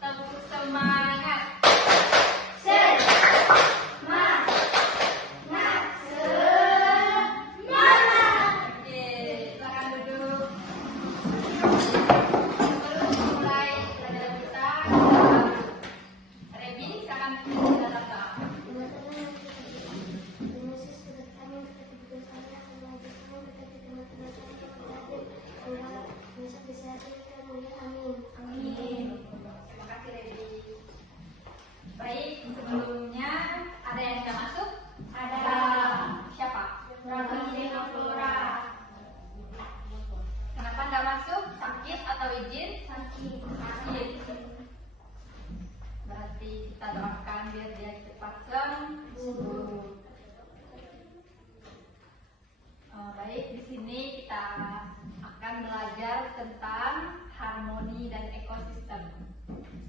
Tepuk semangat. Baik, sebelumnya ada yang sudah masuk? Ada. Siapa? Flora. Kenapa nggak masuk? Sakit atau izin? Sakit. Berarti kita doakan biar dia cepat sembuh. Baik, di sini kita akan belajar tentang harmoni dan ekosistem.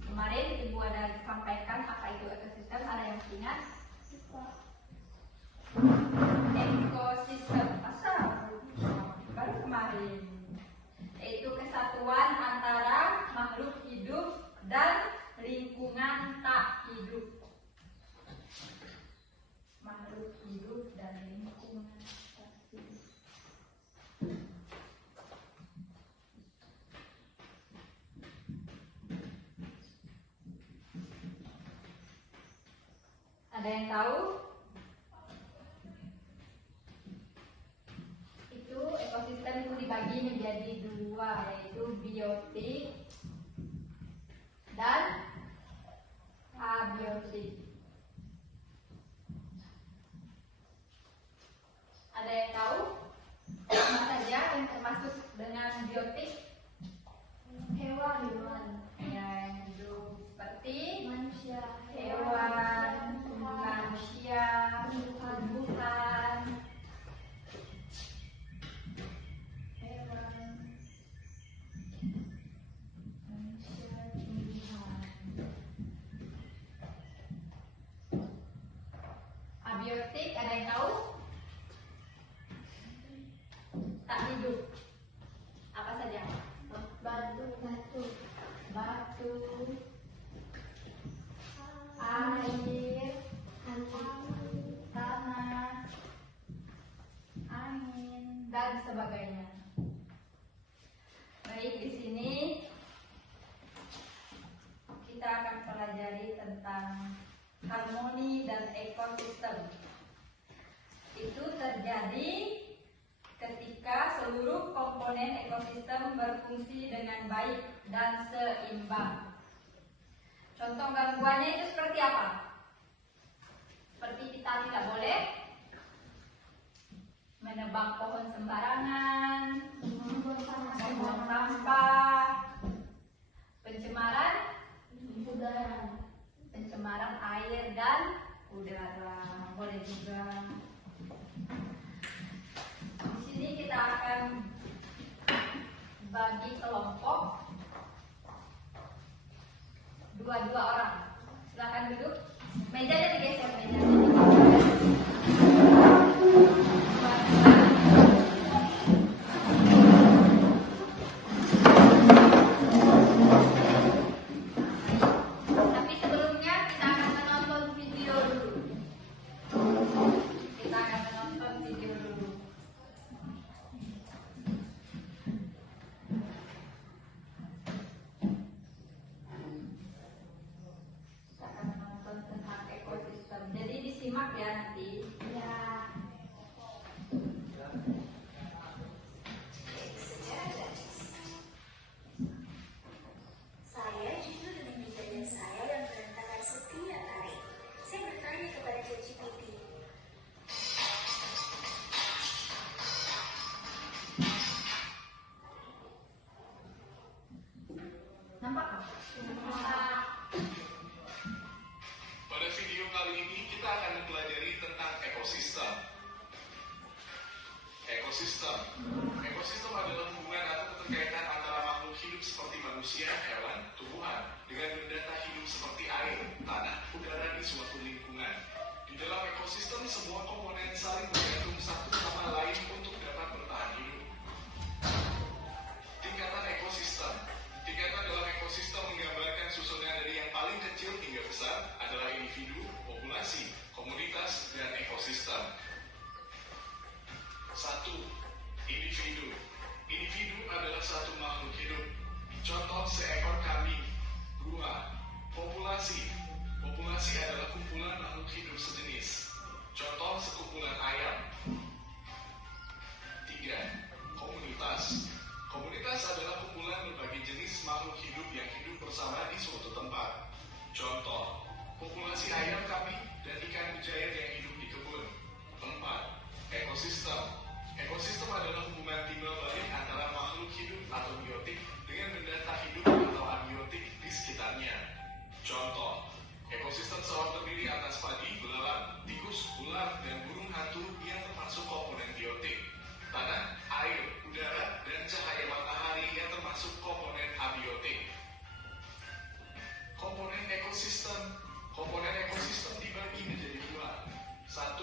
Kemarin Ibu ada sampaikan apa itu ekosistem, ada yang ingat? Ekosistem asal baru kemarin, yaitu kesatuan antara makhluk hidup dan lingkungan tak hidup. Makhluk hidup dan lingkungan tak hidup. Ada yang tahu? Itu ekosistem itu dibagi menjadi dua, yaitu biotik dan abiotik. Ada yang tahu apa saja yang termasuk dengan biotik? Hewan yang hidup seperti manusia, hewan, manusia, tumbuhan, hewan, manusia, tumbuhan. Abiotik, ada yang tahu? Tak hidup. Apa saja? Batu, air, tanah, angin, dan sebagainya. Baik, di sini kita akan pelajari tentang harmoni dan ekosistem. Itu terjadi ketika seluruh komponen ekosistem berfungsi dengan baik dan seimbang. Contoh gangguannya itu seperti apa? Seperti kita tidak boleh menebang pohon sembarangan, membuang sampah, pencemaran udara, pencemaran air dan udara, boleh juga. Di sini kita akan bagi kelompok dua orang. Silakan duduk. Mejanya digeser, Tapi sebelumnya kita akan menonton video dulu. Tentang ekosistem. Jadi disimak ya nanti. Ya. Saya jujur dengan bijaknya saya yang berantakan setiap hari. Saya bertanya kepada ChatGPT. Nampak? Pada video kali ini kita akan mempelajari tentang ekosistem. Ekosistem adalah hubungan atau keterkaitan antara makhluk hidup seperti manusia, hewan, tumbuhan dengan benda tak hidup seperti air, tanah, udara di suatu lingkungan. Di dalam ekosistem semua komponen saling bergantung satu sama lain untuk dapat bertahan hidup. Tingkatan dalam ekosistem individu. Individu adalah satu makhluk hidup. Contoh seekor kambing. 2. Populasi. Populasi adalah kumpulan makhluk hidup sejenis. Contoh sekumpulan ayam. 3. Komunitas. Komunitas adalah kumpulan berbagai jenis makhluk hidup yang hidup bersama di suatu tempat. Contoh, populasi ayam, kambing, dan ikan mujair yang hidup di kebun. 4. Ekosistem. Ekosistem adalah hubungan timbal balik antara makhluk hidup atau biotik dengan benda tak hidup atau abiotik di sekitarnya. Contoh, ekosistem sawah terdiri atas padi, belalang, tikus, ular, dan burung hantu yang termasuk komponen biotik. Tanah, air, udara, dan cahaya matahari yang termasuk komponen abiotik. Komponen ekosistem. Komponen ekosistem dibagi menjadi 2. 1.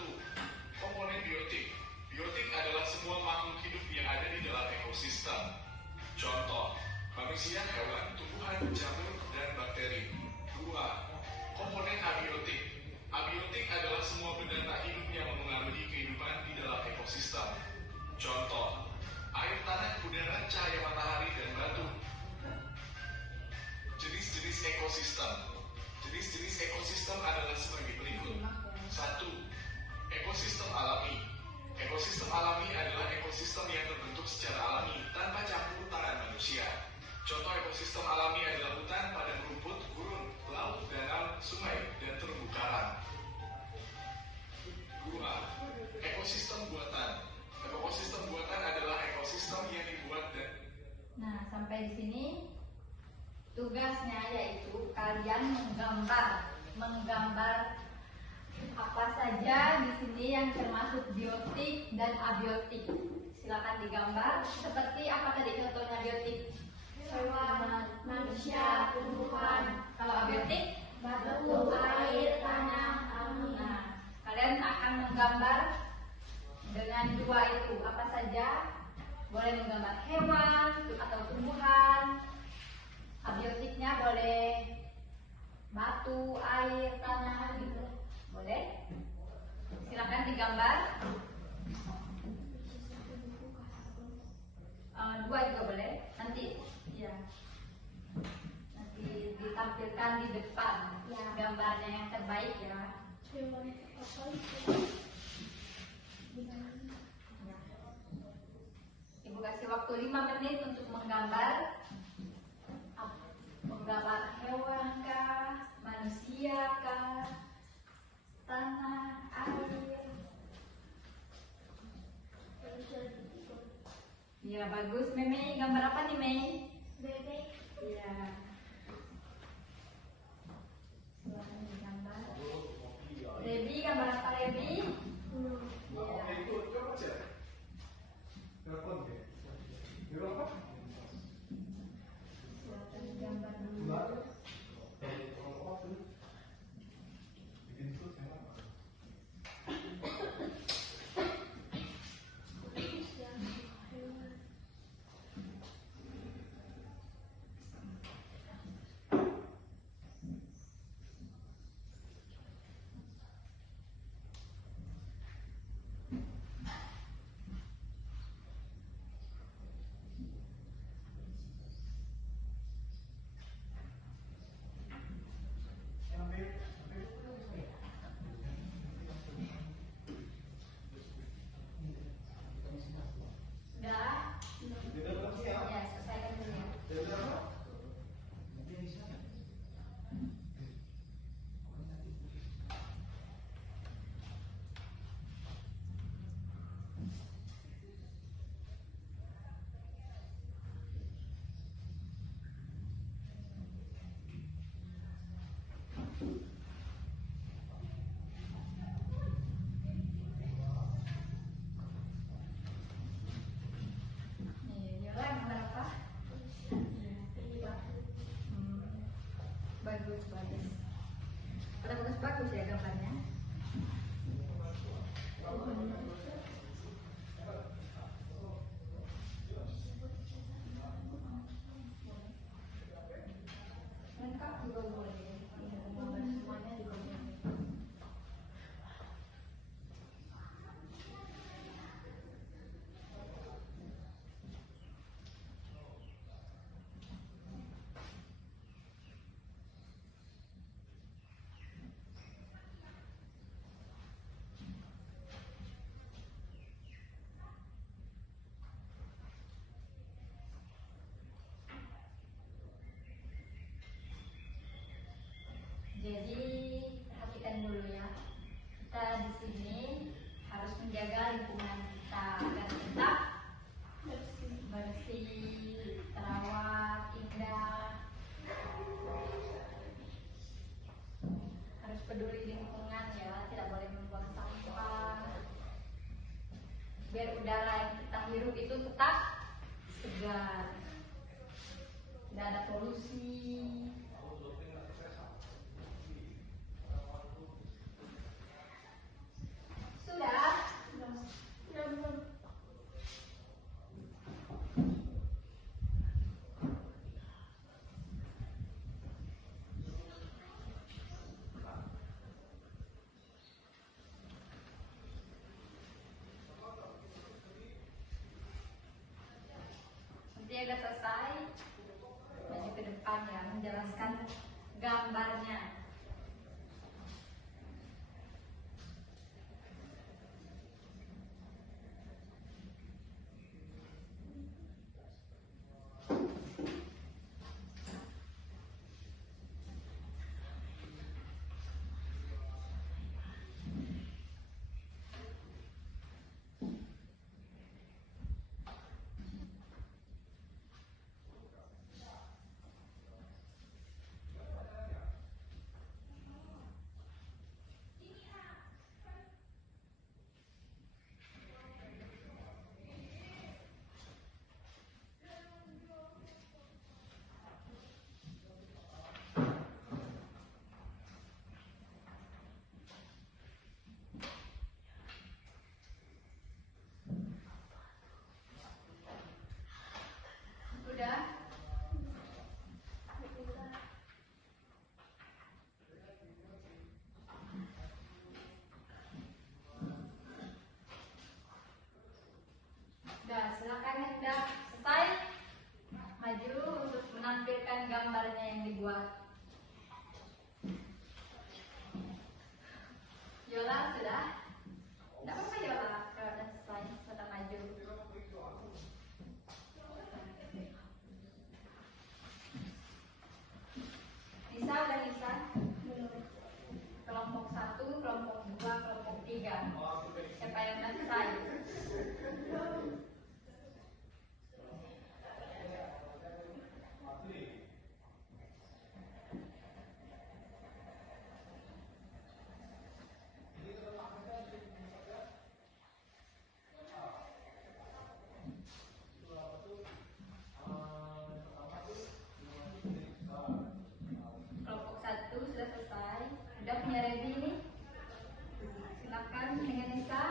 Komponen biotik. Biotik adalah semua makhluk hidup yang ada di dalam ekosistem. Contoh, manusia, hewan, tumbuhan, jamur, dan bakteri. 2. Komponen abiotik. Abiotik adalah semua benda tak hidup yang mempengaruhi kehidupan di dalam ekosistem. Contoh, air, tanah, udara, cahaya matahari, dan batu. Jenis-jenis ekosistem. Jenis-jenis ekosistem adalah sebagai berikut. 1. Ekosistem alami. Ekosistem alami adalah ekosistem yang terbentuk secara alami tanpa campur tangan manusia. Contoh ekosistem alami adalah hutan, padang rumput, gurun, laut, danau, sungai, dan terumbu karang. 2. Ekosistem buatan. Ekosistem buatan adalah ekosistem yang dibuat dan... Nah, sampai di sini tugasnya yaitu kalian menggambar apa saja di sini yang termasuk biotik dan abiotik. Silakan digambar. Seperti apa tadi contohnya biotik? Hewan, manusia, tumbuhan. Kalau abiotik? Batu, air, tanah, angin. Nah, kalian akan menggambar dengan 2 itu apa saja? Boleh menggambar hewan atau tumbuhan. Abiotiknya boleh batu, air, tanah gitu. Boleh? Silakan digambar. 2 juga boleh. Nanti ya. Nanti ditampilkan di depan ya, gambarnya yang terbaik ya. Ibu kasih waktu 5 menit untuk menggambar hewan kah, manusia kah, tanah, air. Ya bagus, Meme. Gambar apa nih, Mei? Bebek. Iya. Silakan digambar. Rebi, gambar apa Rebi? Iya. Silakan digambar dulu. Bagus ya gambarnya. Lengkap juga boleh. Gambar semuanya juga boleh. Jadi perhatikan dulu ya. Kita di sini harus menjaga lingkungan kita agar tetap bersih, terawat, indah. Harus peduli lingkungan ya, tidak boleh membuang sampah. Biar udara yang kita hirup itu tetap segar, tidak ada polusi. Sudah? Belum. Nanti agak selesai, maju ke depan ya, menjelaskan gambarnya. Sudah? Sudah, silakan ya, sudah selesai. Maju untuk menampilkan gambarnya yang dibuat. Yola sudah? Tidak apa-apa Yola, kalau sudah selesai, sudah maju. Nisa udah Nisa? Kelompok 1, kelompok 2, kelompok 3. Siapa yang sudah selesai? Kelompok 1 sudah selesai. Sudah punya Rebi ini? Silakan dengan Nisa.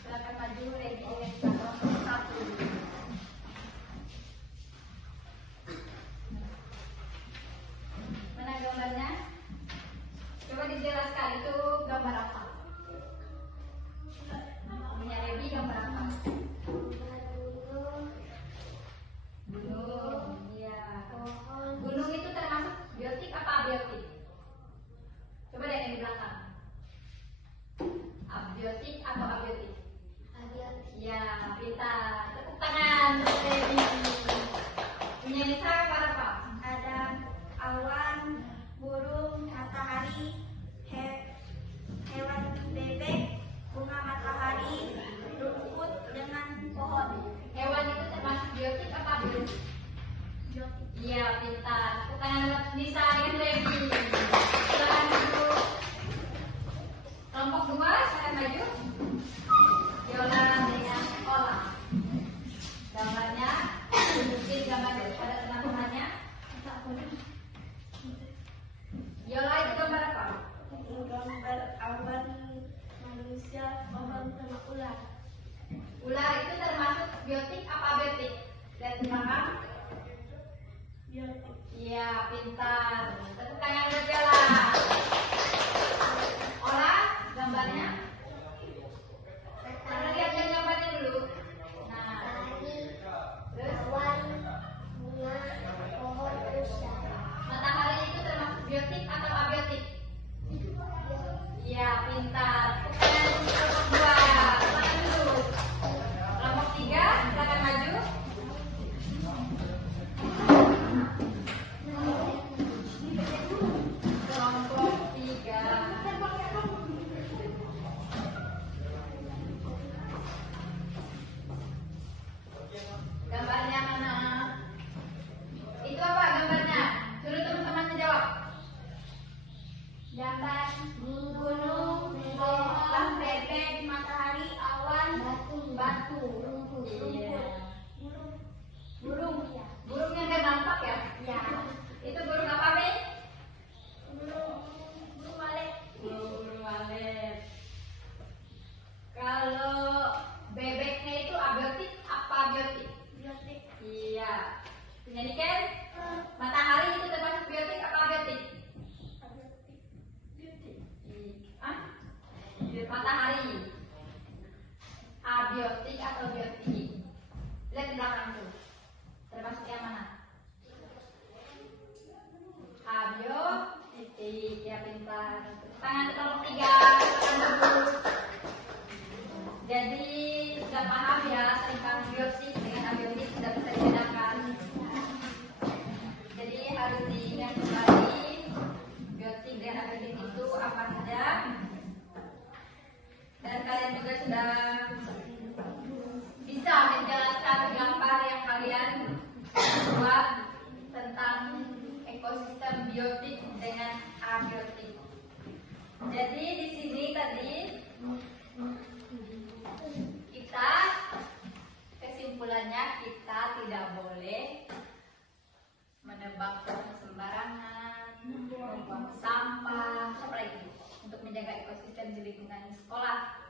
Silakan maju Rebi dengan Nisa. Kelompok 1. Mana gambarnya? Coba dijelaskan itu gambar apa? Punya Rebi gambar apa? Gunung, iya. Gunung itu termasuk biotik apa abiotik? Coba deh yang di belakang. Abiotik atau abiotik? Iya, pintar. Tepuk tangan untuk Dewi. Punya Nisa apa? Ada awan, burung, matahari, hewan bebek, bunga matahari, rumput dengan pohon. Hewan itu termasuk biotik apa abiotik? Biotik. Iya, pintar. Tepuk tangan untuk Nisa dengan Dewi. Silakan maju. Kelompok 2, silakan maju. Yola dengan Ola. Gambarnya tunjukin gambar pada teman-temannya. Yola itu gambar apa? Gambar awan, manusia, pohon, sama ular. Ular itu termasuk biotik apa abiotik? Lihat di belakang. Biotik. Iya, pintar. Tepuk tangan buat Yola. Ola, gambarnya. Kita lihat yang gambarnya dulu. Nah, terus Awan, bunga, pohon, manusia. matahari itu termasuk biotik atau abiotik? Iya, pintar. Tepuk tangan untuk kelompok 2. Silakan dulu. Kelompok 3, silakan maju. paham ya tentang biotik dengan abiotik sudah bisa dibedakan. Jadi harus diingat kembali biotik dan abiotik itu apa saja. Dan kalian juga sudah bisa menjelaskan gambar yang kalian buat tentang ekosistem biotik dengan abiotik. Jadi di sini tadi kita kesimpulannya kita tidak boleh menebang pohon sembarangan, membuang sampah, apa lagi untuk menjaga ekosistem di lingkungan sekolah.